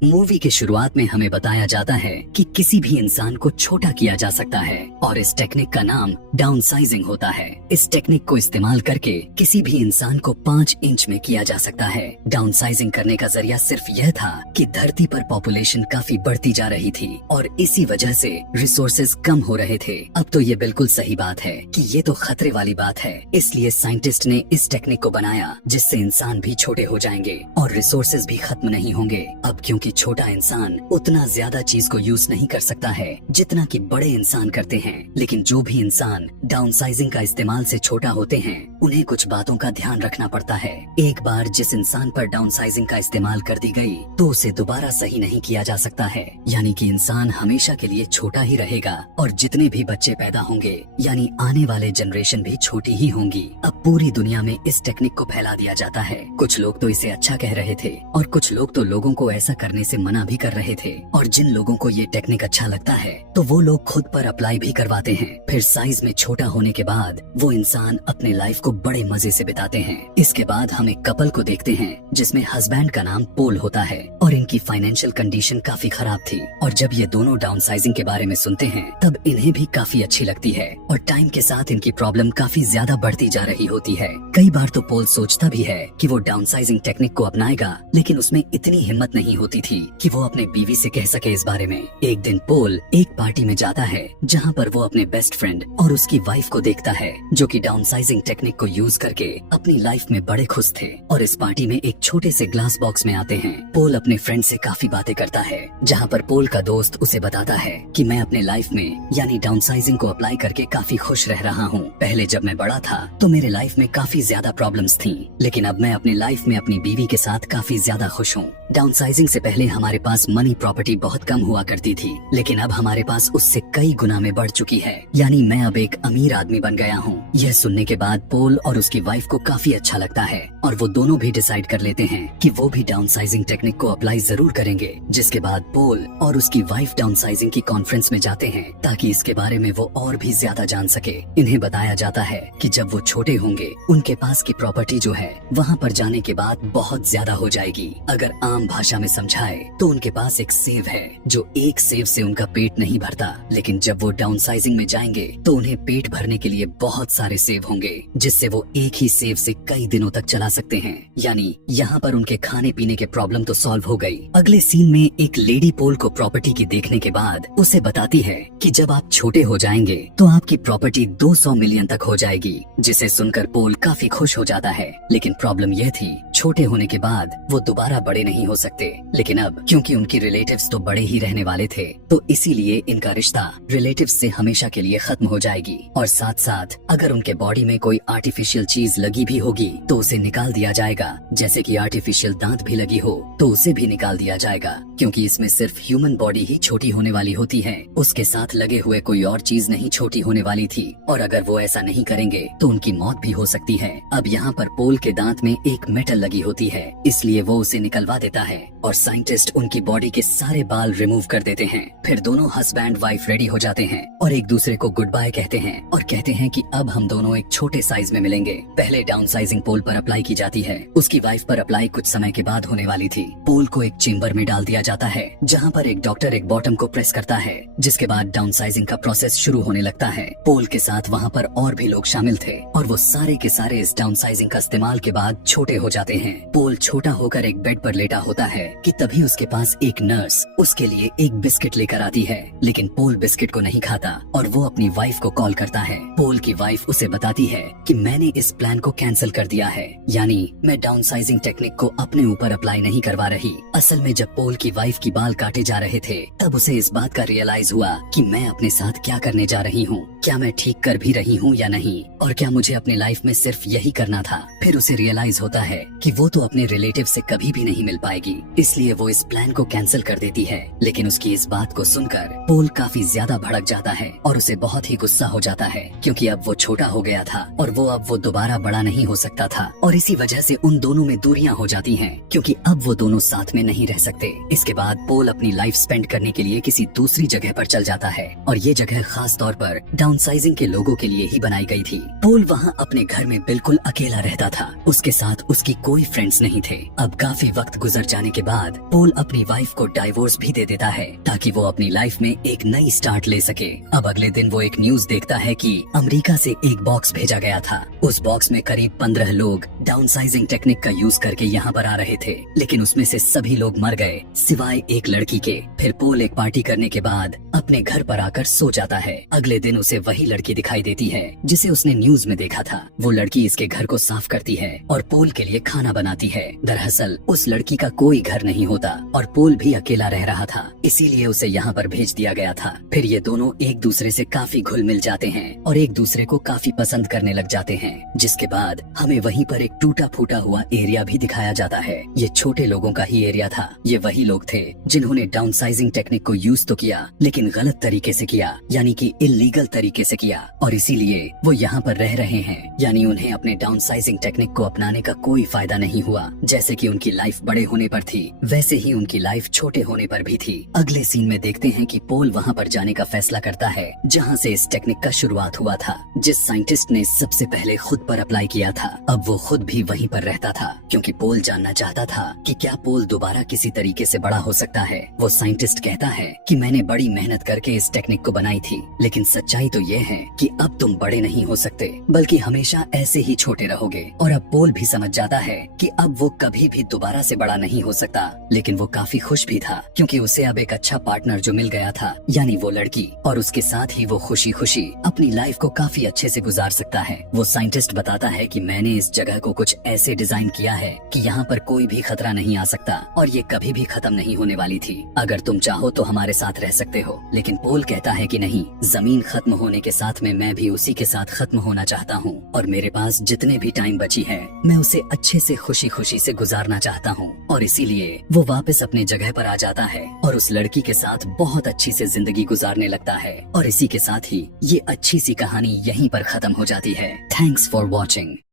Movie की शुरुआत में हमें बताया जाता है कि किसी भी इंसान को छोटा किया जा सकता है और इस टेक्निक का नाम डाउनसाइजिंग होता है। इस टेक्निक को इस्तेमाल करके किसी भी इंसान को 5 इंच में किया जा सकता है। डाउनसाइजिंग करने का जरिया सिर्फ यह था कि धरती पर पॉपुलेशन काफी बढ़ती जा रही थी और इसी वजह से रिसोर्सेज कम हो रहे थे। अब तो ये बिल्कुल सही बात है कि ये तो खतरे वाली बात है, इसलिए साइंटिस्ट ने इस टेक्निक को बनाया जिससे इंसान भी छोटे हो जाएंगे और रिसोर्सेज भी खत्म नहीं होंगे। अब क्योंकि छोटा इंसान उतना ज्यादा चीज को यूज नहीं कर सकता है जितना कि बड़े इंसान करते हैं, लेकिन जो भी इंसान डाउनसाइजिंग का इस्तेमाल से छोटा होते हैं उन्हें कुछ बातों का ध्यान रखना पड़ता है। एक बार जिस इंसान पर डाउनसाइजिंग का इस्तेमाल कर दी गई तो उसे दोबारा सही नहीं किया जा सकता है, यानी कि इंसान हमेशा के लिए छोटा ही रहेगा और जितने भी बच्चे पैदा होंगे यानी आने वाले जनरेशन भी छोटी ही होंगी। अब पूरी दुनिया में इस टेक्निक को फैला दिया जाता है। कुछ लोग तो इसे अच्छा कह रहे थे और कुछ लोग तो लोगों को ऐसा करने से मना भी कर रहे थे, और जिन लोगों को ये टेक्निक अच्छा लगता है तो वो लोग खुद पर अप्लाई भी करवाते हैं। फिर साइज में छोटा होने के बाद वो इंसान अपने लाइफ को बड़े मजे से बिताते हैं। इसके बाद हम एक कपल को देखते हैं जिसमें हस्बैंड का नाम पोल होता है और इनकी फाइनेंशियल कंडीशन काफी खराब थी, और जब ये दोनों डाउनसाइजिंग के बारे में सुनते हैं तब इन्हें भी काफी अच्छी लगती है और टाइम के साथ इनकी प्रॉब्लम काफी ज्यादा बढ़ती जा रही होती है। कई बार तो पोल सोचता भी है कि वो डाउनसाइजिंग टेक्निक को अपनाएगा, लेकिन उसमें इतनी हिम्मत नहीं होती थी कि वो अपने बीवी से कह सके इस बारे में। एक दिन पोल एक पार्टी में जाता है जहाँ पर वो अपने बेस्ट फ्रेंड और उसकी वाइफ को देखता है जो कि डाउनसाइजिंग टेक्निक को यूज करके अपनी लाइफ में बड़े खुश थे, और इस पार्टी में एक छोटे से ग्लास बॉक्स में आते हैं। पोल अपने फ्रेंड से काफी बातें करता है जहाँ पर पोल का दोस्त उसे बताता है कि मैं अपने लाइफ में यानी डाउनसाइजिंग को अप्लाई करके काफी खुश रह रहा हूँ। पहले जब मैं बड़ा था तो मेरे लाइफ में काफी ज्यादा प्रॉब्लम्स थी, लेकिन अब मैं अपनी लाइफ में अपनी बीवी के साथ काफी ज्यादा खुश हूँ। डाउनसाइजिंग से पहले हमारे पास मनी प्रॉपर्टी बहुत कम हुआ करती थी, लेकिन अब हमारे पास उससे कई गुना में बढ़ चुकी है, यानी मैं अब एक अमीर आदमी बन गया हूँ। यह सुनने के बाद पोल और उसकी वाइफ को काफी अच्छा लगता है और वो दोनों भी डिसाइड कर लेते हैं कि वो भी डाउनसाइजिंग टेक्निक को अप्लाई जरूर करेंगे। जिसके बाद पोल और उसकी वाइफ डाउनसाइजिंग की कॉन्फ्रेंस में जाते हैं ताकि इसके बारे में वो और भी ज्यादा जान सके। इन्हें बताया जाता है कि जब वो छोटे होंगे उनके पास की प्रॉपर्टी जो है वहाँ पर जाने के बाद बहुत ज्यादा हो जाएगी। अगर आम भाषा में समझाए तो उनके पास एक सेव है जो एक सेव से उनका पेट नहीं भरता, लेकिन जब वो डाउनसाइजिंग में जाएंगे तो उन्हें पेट भरने के लिए बहुत सारे सेव होंगे जिससे वो एक ही सेव से कई दिनों तक चला सकते हैं। यानी यहाँ पर उनके खाने पीने के प्रॉब्लम तो सॉल्व हो गई। अगले सीन में एक लेडी पोल को प्रॉपर्टी की देखने के बाद उसे बताती है कि जब आप छोटे हो जाएंगे तो आपकी प्रॉपर्टी 200 मिलियन तक हो जाएगी, जिसे सुनकर पोल काफी खुश हो जाता है। लेकिन प्रॉब्लम यह थी छोटे होने के बाद वो दोबारा बड़े नहीं हो सकते, लेकिन अब क्योंकि उनकी रिलेटिव्स तो बड़े ही रहने वाले थे तो इसीलिए इनका रिश्ता रिलेटिव्स से हमेशा के लिए खत्म हो जाएगी। और साथ साथ अगर उनके बॉडी में कोई आर्टिफिशियल चीज लगी भी होगी तो उसे निकाल दिया जाएगा, जैसे कि आर्टिफिशियल दांत भी लगी हो तो उसे भी निकाल दिया जाएगा, क्योंकि इसमें सिर्फ ह्यूमन बॉडी ही छोटी होने वाली होती है, उसके साथ लगे हुए कोई और चीज नहीं छोटी होने वाली थी, और अगर वो ऐसा नहीं करेंगे तो उनकी मौत भी हो सकती है। अब यहाँ पर पोल के दांत में एक मेटल लगी होती है, इसलिए वो उसे निकलवा देता है और साइंटिस्ट उनकी बॉडी के सारे बाल रिमूव कर देते हैं। फिर दोनों हस्बैंड वाइफ रेडी हो जाते हैं और एक दूसरे को गुड बाय कहते हैं और कहते हैं कि अब हम दोनों एक छोटे साइज में मिलेंगे। पहले डाउनसाइजिंग पोल पर अप्लाई की जाती है, उसकी वाइफ पर अप्लाई कुछ समय के बाद होने वाली थी। पोल को एक चेम्बर में डाल दिया जाता है जहाँ पर एक डॉक्टर एक बॉटम को प्रेस करता है, जिसके बाद डाउनसाइजिंग का प्रोसेस शुरू होने लगता है। पोल के साथ वहाँ पर और भी लोग शामिल थे और वो सारे के सारे इस डाउनसाइजिंग का इस्तेमाल के बाद छोटे हो जाते हैं। पोल छोटा होकर एक बेड पर लेटा होता है कि तभी उसके पास एक नर्स उसके लिए एक बिस्किट लेकर आती है, लेकिन पोल बिस्किट को नहीं खाता और वो अपनी वाइफ को कॉल करता है। पोल की वाइफ उसे बताती है कि मैंने इस प्लान को कैंसिल कर दिया है, यानी मैं डाउनसाइजिंग टेक्निक को अपने ऊपर अप्लाई नहीं करवा रही। असल में जब पोल की वाइफ की बाल काटे जा रहे थे तब उसे इस बात का रियलाइज हुआ कि मैं अपने साथ क्या करने जा रही हूँ, क्या मैं ठीक कर भी रही हूँ या नहीं, और क्या मुझे अपनी लाइफ में सिर्फ यही करना था। फिर उसे रियलाइज होता है कि वो तो अपने रिलेटिव से कभी भी नहीं मिल पाएगी, इसलिए वो इस प्लान को कैंसिल कर देती है। लेकिन उसकी इस बात को सुनकर पोल काफी ज्यादा भड़क जाता है और उसे बहुत ही गुस्सा हो जाता है, क्योंकि अब वो छोटा हो गया था और वो दोबारा बड़ा नहीं हो सकता था, और इसी वजह से उन दोनों में दूरियां हो जाती हैं, क्योंकि अब वो दोनों साथ में नहीं रह सकते। इसके बाद पोल अपनी लाइफ स्पेंड करने के लिए किसी दूसरी जगह पर चल जाता है, और ये जगह खास तौर पर डाउनसाइजिंग के लोगों के लिए ही बनाई गई थी। पोल वहाँ अपने घर में बिल्कुल अकेला रहता था, उसके साथ उसकी कोई फ्रेंड्स नहीं थे। अब काफी वक्त गुजर जाने के बाद पोल अपनी वाइफ को डाइवोर्स भी दे देता है ताकि वो अपनी लाइफ में एक नई स्टार्ट ले सके। अब अगले दिन वो एक न्यूज देखता है कि अमेरिका से एक बॉक्स भेजा गया था। उस बॉक्स में करीब 15 लोग डाउनसाइजिंग टेक्निक का यूज करके यहाँ पर आ रहे थे, लेकिन उसमें से सभी लोग मर गए सिवाय एक लड़की के। फिर पोल एक पार्टी करने के बाद अपने घर पर आकर सो जाता है। अगले दिन उसे वही लड़की दिखाई देती है जिसे उसने न्यूज में देखा था। वो लड़की इसके घर को साफ करती है और पोल के लिए खाना बनाती है। दरअसल उस लड़की का कोई घर नहीं होता और पोल भी अकेला रह रहा था, इसीलिए उसे यहाँ पर भेज दिया गया था। फिर ये दोनों एक दूसरे से काफी घुल मिल जाते हैं और एक दूसरे को काफी पसंद करने लग जाते हैं, जिसके बाद हमें वहीं पर एक टूटा फूटा हुआ एरिया भी दिखाया जाता है। ये छोटे लोगों का ही एरिया था। ये वही लोग थे जिन्होंने डाउनसाइजिंग टेक्निक को यूज तो किया, लेकिन गलत तरीके से किया, यानी कि इलीगल तरीके से किया, और इसीलिए वो यहाँ पर रह रहे हैं। यानी उन्हें अपने डाउनसाइजिंग टेक्निक को अपनाने का कोई फायदा नहीं हुआ। जैसे कि उनकी लाइफ बड़े होने पर थी, वैसे ही उनकी लाइफ छोटे होने पर भी थी। अगले सीन में देखते हैं कि पोल वहाँ पर जाने का फैसला करता है जहाँ से इस टेक्निक का शुरुआत हुआ था, जिस साइंटिस्ट ने सबसे पहले खुद पर अप्लाई किया था। अब वो खुद भी वहीं पर रहता था क्योंकि पोल जानना चाहता था कि क्या पोल दोबारा किसी तरीके से बड़ा हो सकता है। वो साइंटिस्ट कहता है कि मैंने बड़ी मेहनत करके इस टेक्निक को बनाई थी, लेकिन सच्चाई तो ये है कि अब तुम बड़े नहीं हो सकते, बल्कि हमेशा ऐसे ही छोटे रहोगे। और अब पोल भी समझ जाता है कि अब वो कभी भी दोबारा से बड़ा नहीं हो सकता। लेकिन वो काफी खुश भी था क्योंकि उसे अब एक अच्छा पार्टनर जो मिल गया था, यानी वो लड़की, और उसके साथ ही वो खुशी खुशी अपनी लाइफ को काफी अच्छे से गुजार सकता है। वो साइंटिस्ट बताता है कि मैंने इस जगह को कुछ ऐसे डिजाइन किया है कि यहाँ पर कोई भी खतरा नहीं आ सकता और ये कभी भी खत्म नहीं होने वाली थी। अगर तुम चाहो तो हमारे साथ रह सकते हो। लेकिन पोल कहता है कि नहीं, जमीन खत्म होने के साथ में मैं भी उसी के साथ खत्म होना चाहता हूँ और मेरे पास जितने भी टाइम बची है मैं उसे अच्छे से खुशी खुशी से गुजारना चाहता हूँ। और इसीलिए वो वापस अपनी जगह पर आ जाता है और उस लड़की के साथ बहुत अच्छी से जिंदगी गुजारने लगता है। और इसी के साथ ही ये अच्छी सी कहानी यहीं पर खत्म हो जाती है। Thanks for watching.